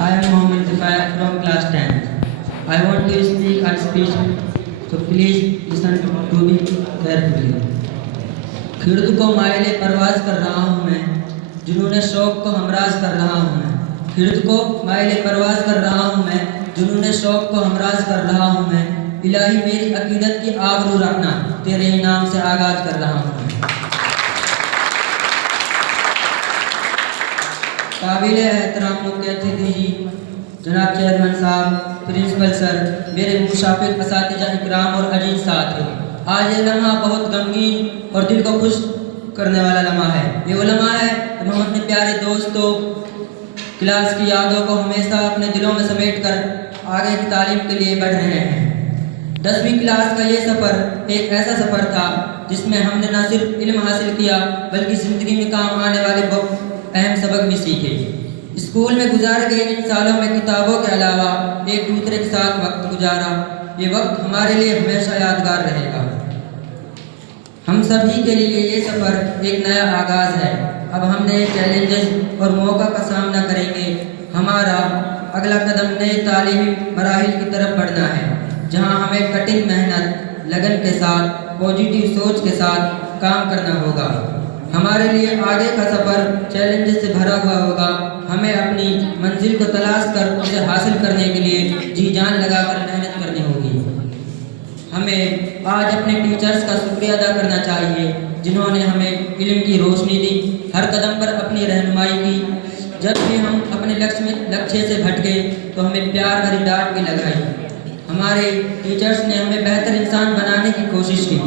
I am Mohammed Zafar from class 10. I want to speak a speech, so please listen to me carefully. खिड़द को मायले परवाज कर रहा हूँ मैं, जुनून शौक को हमराज कर रहा हूँ मैं। खिड़द को मायले परवाज कर रहा हूँ मैं, जुनून शौक को हमराज कर रहा हूँ मैं। इलाही मेरी अकीदत की आबरू रखना, तेरे ही नाम से आगाज कर रहा हूँ मैं। काबिल एहतराम मुख्य अतिथि जी, जनाब चेयरमैन साहब, प्रिंसिपल सर, मेरे मुशाफिक असातिज़ा इकराम और अजीज साथियों, आज ये लम्हा बहुत गमगीन और दिल को खुश करने वाला लम्हा है। ये वो लम्हा है जब हम अपने प्यारे दोस्तों, क्लास की यादों को हमेशा अपने दिलों में समेट कर आगे की तालीम के लिए बढ़ रहे हैं। 10वीं क्लास का ये सफ़र एक ऐसा सफ़र था जिसमें हमने न सिर्फ इल्म हासिल किया बल्कि ज़िंदगी में काम आने वाले बहुत अहम सबक भी सीखे। स्कूल में गुजारे गए इन सालों में किताबों के अलावा एक दूसरे के साथ वक्त गुजारा, ये वक्त हमारे लिए हमेशा यादगार रहेगा। हम सभी के लिए ये सफ़र एक नया आगाज़ है। अब हम नए चैलेंजेस और मौका का सामना करेंगे। हमारा अगला कदम नए तालीमी मराहिल की तरफ बढ़ना है, जहाँ हमें कठिन मेहनत, लगन के साथ, पॉजिटिव सोच के साथ काम करना होगा। हमारे लिए आगे का सफ़र चैलेंजेस से भरा हुआ होगा। हमें अपनी मंजिल को तलाश कर उसे हासिल करने के लिए जी जान लगाकर मेहनत करनी होगी। हमें आज अपने टीचर्स का शुक्रिया अदा करना चाहिए, जिन्होंने हमें इल्म की रोशनी दी, हर कदम पर अपनी रहनुमाई की। जब भी हम अपने लक्ष्य से भटके तो हमें प्यार भरी डांट भी लगाई। हमारे टीचर्स ने हमें बेहतर इंसान बनाने की कोशिश की।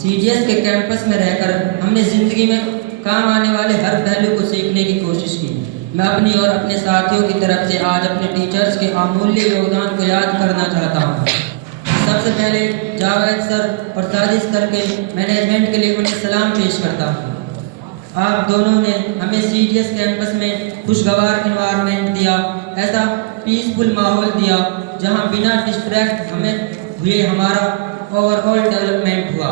CGS के कैंपस में रहकर हमने ज़िंदगी में काम आने वाले हर पहलू को सीखने की कोशिश की। मैं अपनी और अपने साथियों की तरफ से आज अपने टीचर्स के अमूल्य योगदान को याद करना चाहता हूँ। सबसे पहले जावेद सर और साजिद सर के मैनेजमेंट के लिए उन्हें सलाम पेश करता हूँ। आप दोनों ने हमें CGS कैंपस में खुशगवार इन्वायरमेंट दिया, ऐसा पीसफुल माहौल दिया जहाँ बिना डिस्ट्रैक्ट हमें हुए हमारा ओवरऑल डेवलपमेंट हुआ।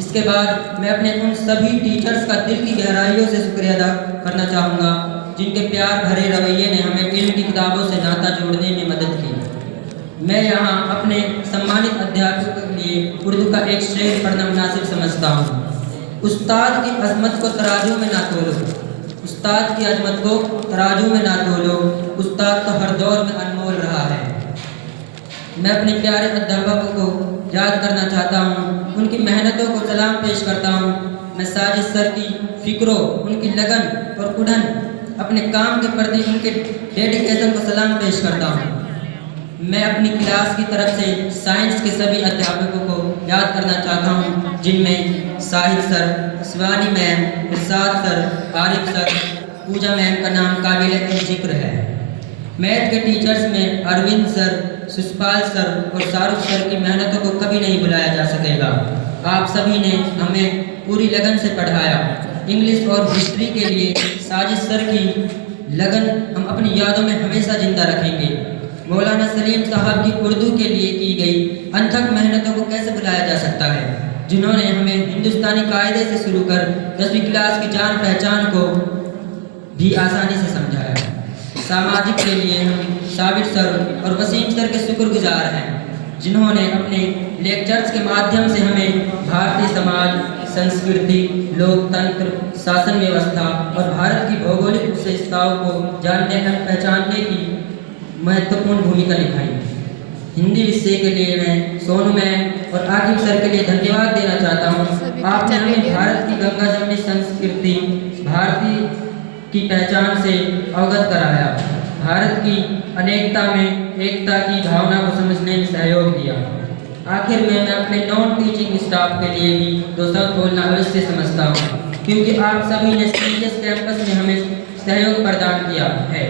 इसके बाद मैं अपने उन सभी टीचर्स का दिल की गहराइयों से शुक्रिया अदा करना चाहूँगा, जिनके प्यार भरे रवैये ने हमें इल्म की किताबों से नाता जोड़ने में मदद की। मैं यहाँ अपने सम्मानित अध्यापकों के लिए उर्दू का एक शेर पढ़ना मुनासिब समझता हूँ। उस्ताद की अजमत को तराजू में ना तोलो, उस्ताद की अजमत को तराजू में ना तोलो, उस्ताद तो हर दौर में अनमोल रहा है। मैं अपने प्यारे अध्यापकों को याद करना चाहता हूँ, उनकी मेहनतों को सलाम पेश करता हूँ। मैं साजिद सर की फ़िक्रों, उनकी लगन और उड़न, अपने काम के प्रति उनके डेडिकेशन को सलाम पेश करता हूँ। मैं अपनी क्लास की तरफ से साइंस के सभी अध्यापकों को याद करना चाहता हूँ, जिनमें साहिद सर, शिवानी मैम, इरशाद सर, आरिफ सर, पूजा मैम का नाम काबिल जिक्र है। मैथ के टीचर्स में अरविंद सर, सुषपाल सर और शाहरुख सर की मेहनतों को कभी नहीं भुलाया जा सकेगा। आप सभी ने हमें पूरी लगन से पढ़ाया। इंग्लिश और हिस्ट्री के लिए साजिद सर की लगन हम अपनी यादों में हमेशा जिंदा रखेंगे। मौलाना सलीम साहब की उर्दू के लिए की गई अनथक मेहनतों को कैसे भुलाया जा सकता है, जिन्होंने हमें हिंदुस्तानी कायदे से शुरू कर 10वीं क्लास की जान पहचान को भी आसानी से समझाया। सामाजिक के लिए हम साबिर सर और वसीम सर के शुक्रगुजार हैं, जिन्होंने अपने लेक्चर्स के माध्यम से हमें भारतीय समाज, संस्कृति, लोकतंत्र, शासन व्यवस्था और भारत की भौगोलिक विशेषताओं को जानने और पहचानने की महत्वपूर्ण भूमिका निभाई। हिंदी विषय के लिए मैं सोनू मैम और आकिब सर के लिए धन्यवाद देना चाहता हूँ। आपने हमें भारत की गंगा जमनी संस्कृति, भारतीय की पहचान से अवगत कराया, भारत की अनेकता में एकता की भावना को समझने में सहयोग दिया। आखिर में मैं अपने नॉन टीचिंग स्टाफ के लिए भी 2 शब्द बोलना अवश्य समझता हूँ, क्योंकि आप सभी ने CGS कैंपस में हमें सहयोग प्रदान किया है।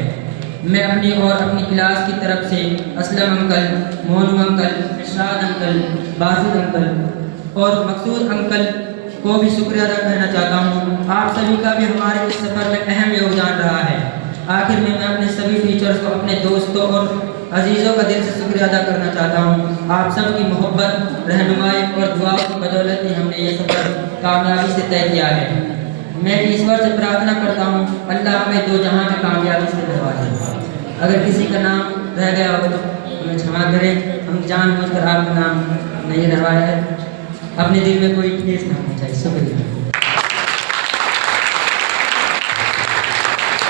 मैं अपनी और अपनी क्लास की तरफ से असलम अंकल, मोनू अंकल, इरशाद अंकल, बासित अंकल और मकसूद अंकल को भी शुक्रिया अदा करना चाहता हूँ। आप सभी का भी हमारे इस सफ़र में अहम योगदान रहा है। आखिर में मैं अपने सभी टीचर्स को, अपने दोस्तों और अजीज़ों का दिल से शुक्रिया अदा करना चाहता हूँ। आप सब की मोहब्बत, रहनुमाई और दुआ की बदौलत ही हमने ये सफ़र कामयाबी से तय किया है। मैं ईश्वर से प्रार्थना करता हूँ, अल्लाह हमें 2 जहां में कामयाबी से नवाजे। अगर किसी का नाम रह गया हो तो हमें क्षमा करें, हम जानबूझकर आपका नाम नहीं रहवाया है। अपने दिल में कोई ठेस ना पहुँचाए। शुक्रिया।